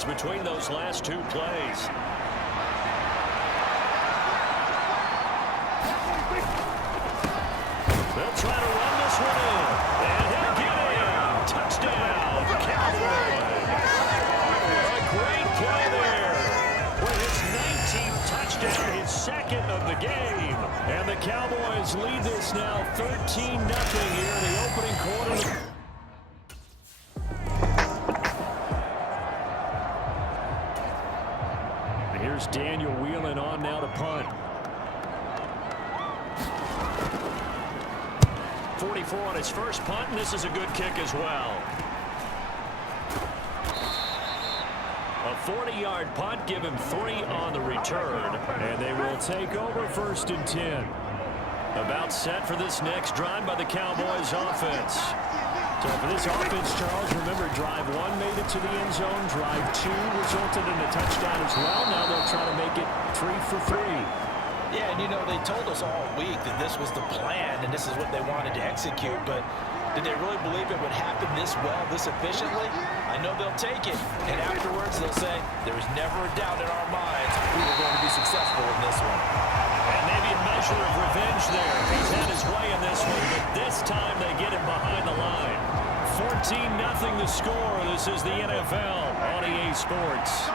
yards between those last two plays. They'll try to run this one in. And he'll get in. Touchdown, Cowboys. A great play there. For his 19th touchdown, his second of the game. And the Cowboys lead this now 13-0 here in the opening quarter. Here's Daniel Whelan on now to punt. 44 on his first punt, and this is a good kick as well. A 40-yard punt, give him 3 on the return, and they will take over 1st and 10. About set for this next drive by the Cowboys offense. So for this offense, Charles, remember drive 1 made it to the end zone. Drive 2 resulted in a touchdown as well. Now they'll try to make it 3 for 3. Yeah, and you know, they told us all week that this was the plan and this is what they wanted to execute, but did they really believe it would happen this well, this efficiently? I know they'll take it, and afterwards they'll say, there was never a doubt in our minds we were going to be successful in this one. And maybe a measure of revenge there. He's had his way in this one, but this time they get him behind the line. 14-0 the score. This is the NFL on EA Sports.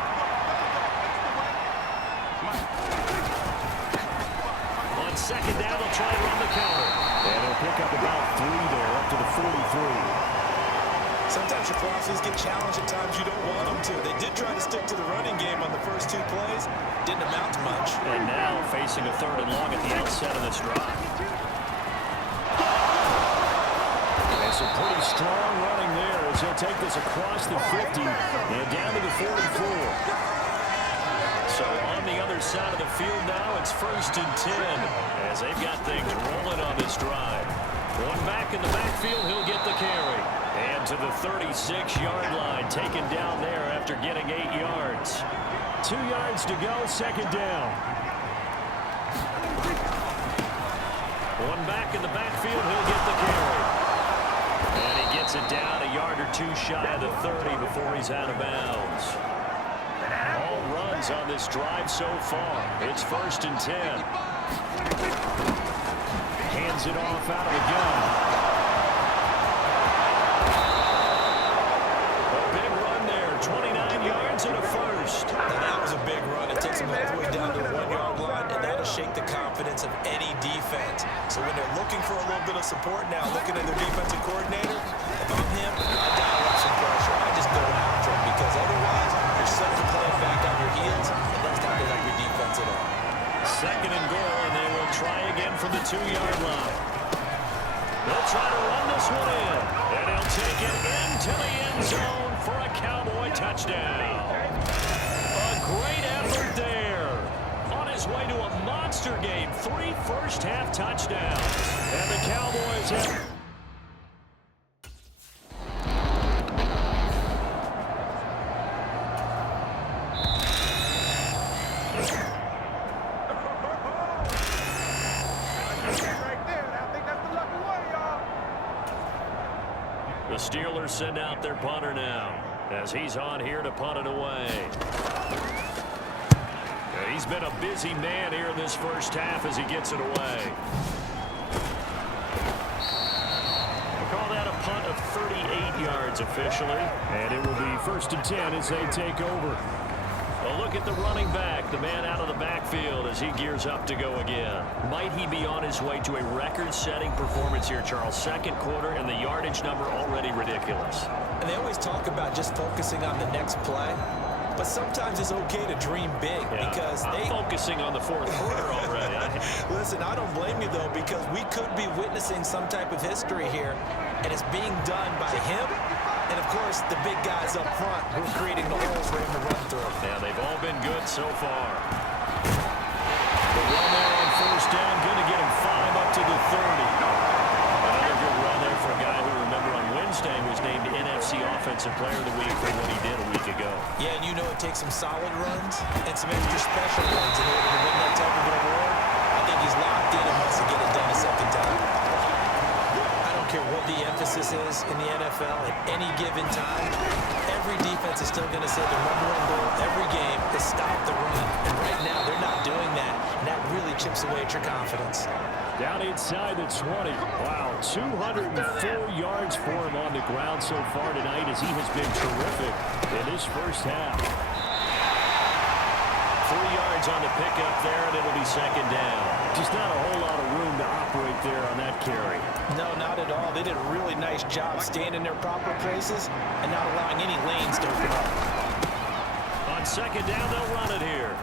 Second down, they'll try to run the counter. And they'll pick up about 3 there, up to the 43. Sometimes your crosses get challenged at times you don't want them to. They did try to stick to the running game on the first 2 plays. Didn't amount to much. And now facing a 3rd and long at the outset of this drive. And some pretty strong running there as he'll take this across the 50 and down to the 44. So on the other side of the field now, it's 1st and 10 as they've got things rolling on this drive. One back in the backfield, he'll get the carry. And to the 36-yard line, taken down there after getting 8 yards. 2 yards to go, 2nd down. One back in the backfield, he'll get the carry. And he gets it down a yard or 2 shy of the 30 before he's out of bounds. All runs on this drive so far. It's 1st and 10. Hands it off out of the gun. A big run there. 29 yards and a first. Now that was a big run. It takes them all the way down to the 1-yard line, and that'll shake the confidence of any defense. So when they're looking for a little bit of support now, looking at their defensive coordinator, if I'm him, I dial up some pressure. I just go after him because otherwise you're set to play back on your heels, and that's not going to help your defense at all. 2nd and goal, and they will try again from the 2-yard line. They'll try to run this one in, and he'll take it into the end zone for a Cowboy touchdown. A great effort there. On his way to a monster game, 3 first-half touchdowns. And the Cowboys have... The Steelers send out their punter now as he's on here to punt it away. He's been a busy man here in this first half as he gets it away. We'll call that a punt of 38 yards officially, and it will be 1st and 10 as they take over. A look at the running back, the man out of the backfield as he gears up to go again. Might he be on his way to a record-setting performance here, Charles? 2nd quarter, and the yardage number already ridiculous. And they always talk about just focusing on the next play. But sometimes it's okay to dream big because I'm focusing on the 4th quarter already. Listen, I don't blame you, though, because we could be witnessing some type of history here, and it's being done by him and, of course, the big guys up front who are creating the holes for him to run through. Yeah, they've all been good so far. The run there on 1st down, going to get him 5 up to the 30. Another good run there for a guy who, remember, on Wednesday was named NFC Offensive Player of the Week for what he did a week ago. Yeah, and you know it takes some solid runs and some extra special runs in order to win that type of an award. I think he's locked in and wants to get it done a 2nd time. I don't don't care what the emphasis is in the NFL at any given time, every defense is still going to say their number one goal every game is stop the run. And right now, they're not doing that, and that really chips away at your confidence. Down inside the 20. Wow, 204 yards for him on the ground so far tonight as he has been terrific in this first half. 3 yards on the pickup there, and it'll be second down. Just not a whole lot of room to operate there on that carry. No, not at all. They did a really nice job staying in their proper places and not allowing any lanes to open up. On second down, they'll run it here.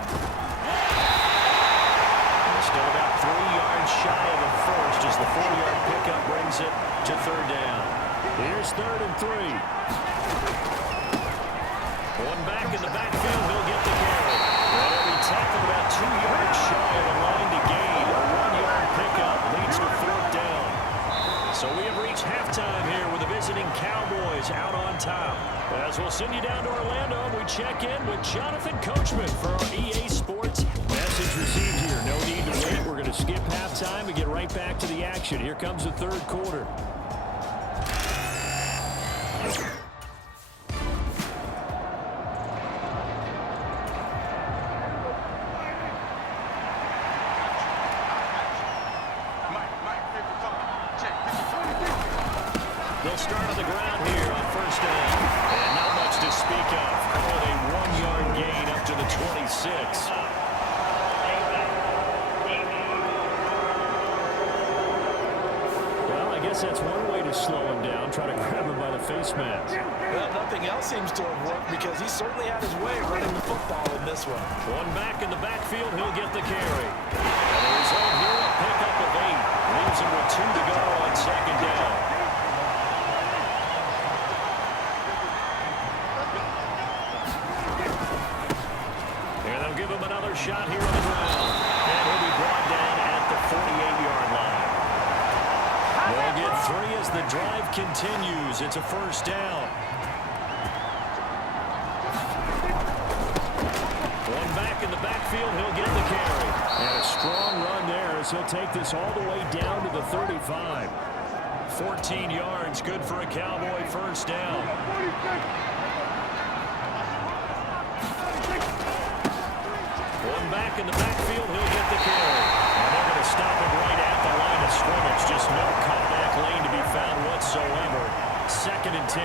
Still about 3 yards shy of the first as the 4-yard pickup brings it to third down. Here's 3rd and 3. One back in the backfield, he'll get the carry. And he'll be tackled about 2 yards shy of the line to gain. A 1-yard pickup leads to 4th down. So we have reached halftime here with the visiting Cowboys out on top. As we'll send you down to Orlando, we check in with Jonathan Coachman for our EA Sports message received here. No need to wait. We're going to skip halftime and get right back to the action. Here comes the third quarter. They'll start on the ground here on first down. And not much to speak of. Call it a 1-yard gain up to the 26. Well, I guess that's one way to slow him down. Try to grab him by the face mask. Well, nothing else seems to have worked because he certainly had his way running the football in this one. One back in the backfield, he'll get the carry. And the result here, a pickup of 8. Leaves him with 2 to go on second down. Give him another shot here on the ground. And he'll be brought down at the 48-yard line. They'll get 3 as the drive continues. It's a first down. One back in the backfield. He'll get the carry. And a strong run there as he'll take this all the way down to the 35. 14 yards. Good for a Cowboy first down. Back in the backfield, he'll get the carry. And they're going to stop him right at the line of scrimmage. Just no cutback lane to be found whatsoever. 2nd and 10.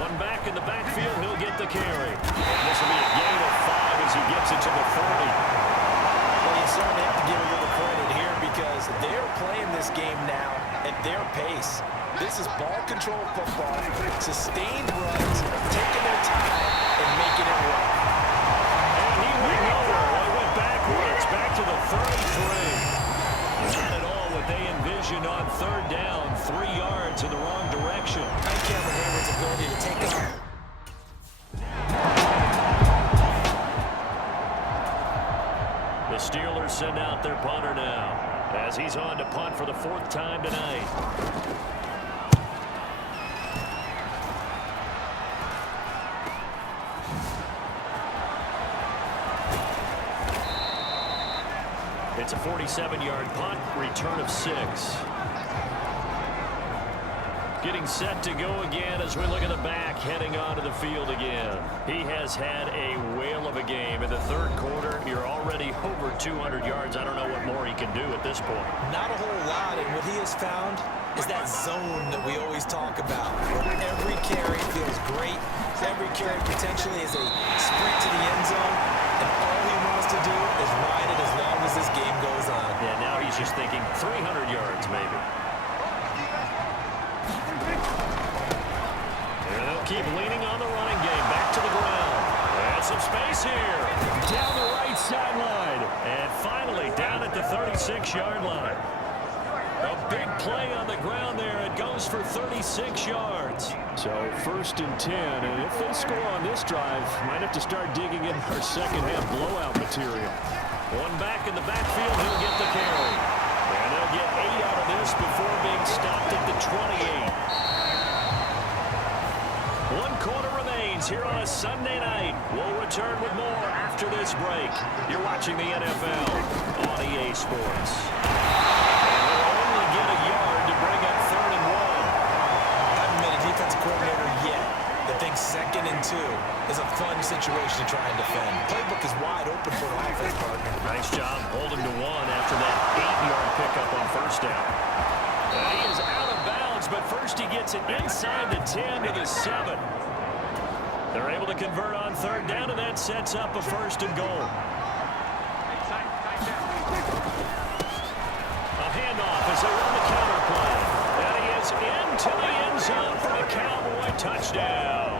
One back in the backfield, he'll get the carry. And this will be a gain of 5 as he gets it to the 30. Well, you certainly have to give a little credit here because they're playing this game now at their pace. This is ball control football, sustained runs, taking their time, and making it work. And he went nowhere. Well, he went backwards, back to the 33. Not at all what they envisioned on third down. 3 yards in the wrong direction. I can't remember his ability to take off. The Steelers send out their punter now as he's on to punt for the 4th time tonight. It's a 47-yard punt, return of 6. Getting set to go again as we look at the back, heading onto the field again. He has had a whale of a game. In the third quarter, you're already over 200 yards. I don't know what more he can do at this point. Not a whole lot, and what he has found is that zone that we always talk about, where every carry feels great. Every carry potentially is a sprint to the end zone, and all he wants to do is ride it as long as this game goes on. Yeah, now he's just thinking 300 yards maybe. And they'll keep leaning on the running game. Back to the ground. And some space here. Down the right sideline. And finally down at the 36-yard line. A big play on the ground there. It goes for 36 yards. So 1st and 10. And if they score on this drive, might have to start digging in our second half blowout material. One back in the backfield. He'll get the carry. And they'll get 8 out of this before being stopped at the 28. One quarter remains here on a Sunday night. We'll return with more after this break. You're watching the NFL on EA Sports. And they'll only get a yard to bring up 3rd and 1. Haven't been a defensive coordinator yet that thinks 2nd and 2 is a fun situation to try and defend. Playbook is wide open for an offense partner. Nice job holding to 1 after that 8-yard pickup on 1st down. And he is out of bounds, but first he gets it inside the 10 to the 7. They're able to convert on 3rd down, and that sets up a 1st and goal. A handoff as they run the counter play. And he is into the end zone for a Cowboy touchdown.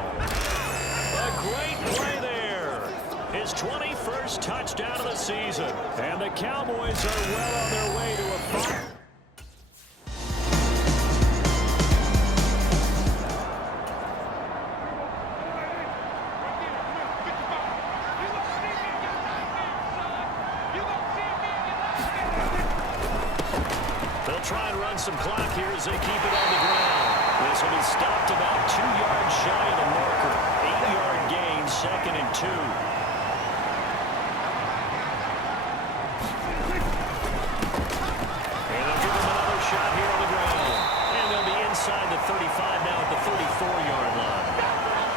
A great play there. His 21st touchdown of the season. And the Cowboys are well on their way to a 5. Try and run some clock here as they keep it on the ground. This will be stopped about 2 yards shy of the marker. 8-yard gain, 2nd and 2. And they'll give him another shot here on the ground. And they'll be inside the 35 now at the 34-yard line.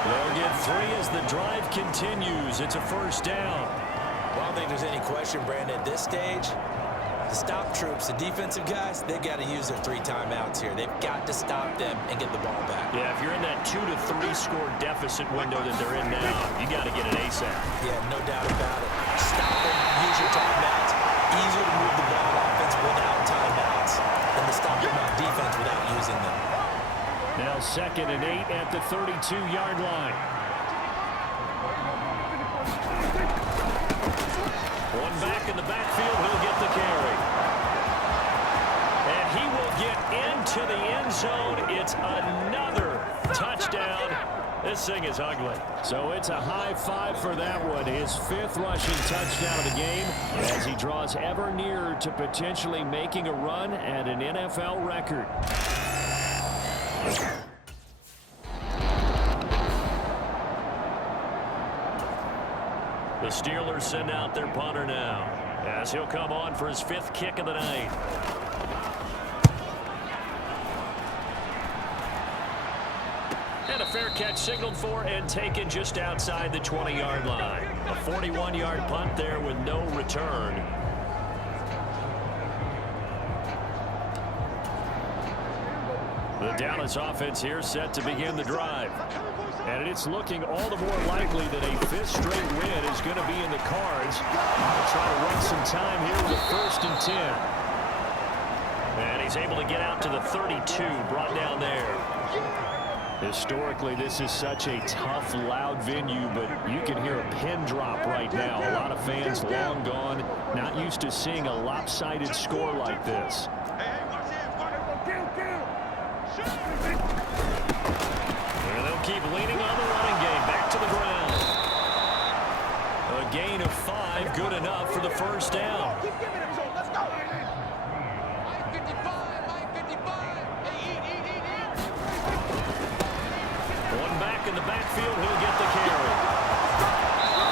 They'll get 3 as the drive continues. It's a 1st down. Well, I don't think there's any question, Brandon, at this stage. The stop troops, the defensive guys, they've got to use their 3 timeouts here. They've got to stop them and get the ball back. Yeah, if you're in that 2 to 3 score deficit window that they're in now, you got to get it ASAP. Yeah, no doubt about it. Stop them, use your timeouts. Easier to move the ball on offense without timeouts than to stop them on defense without using them. Now 2nd and 8 at the 32-yard line. One back in the backfield, he'll get the carry. And he will get into the end zone. It's another touchdown. This thing is ugly. So it's a high 5 for that one. His 5th rushing touchdown of the game as he draws ever nearer to potentially making a run at an NFL record. The Steelers send out their punter now as he'll come on for his 5th kick of the night. And a fair catch signaled for and taken just outside the 20-yard line. A 41-yard punt there with no return. The Dallas offense here set to begin the drive. And it's looking all the more likely that a 5th straight win is going to be in the cards. They'll try to run some time here with a 1st and 10. And he's able to get out to the 32, brought down there. Historically, this is such a tough, loud venue, but you can hear a pin drop right now. A lot of fans long gone, not used to seeing a lopsided score like this. And they'll keep leaning on the running game. Back to the ground. A gain of 5, good enough for the 1st down. One back in the backfield, he'll get the carry.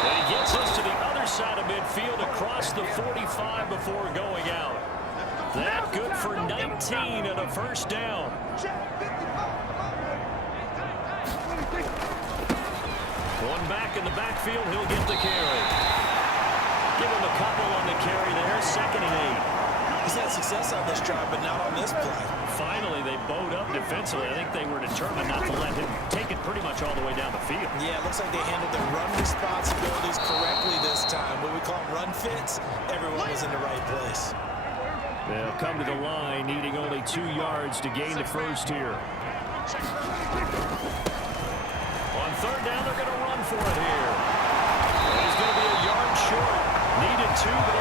And he gets us to the other side of midfield across the 45 before going out. That good for 19 and a 1st down. One back in the backfield, he'll get the carry. Give him a couple on the carry there, 2nd and 8. He's had success on this drive, but not on this play. Finally, they bowed up defensively. I think they were determined not to let him take it pretty much all the way down the field. Yeah, it looks like they handled their run responsibilities correctly this time. What we call run fits, everyone was in the right place. They'll come to the line, needing only 2 yards to gain the 1st here. On 3rd down, they're going to run for it here. And he's going to be a yard short. Needed 2 there.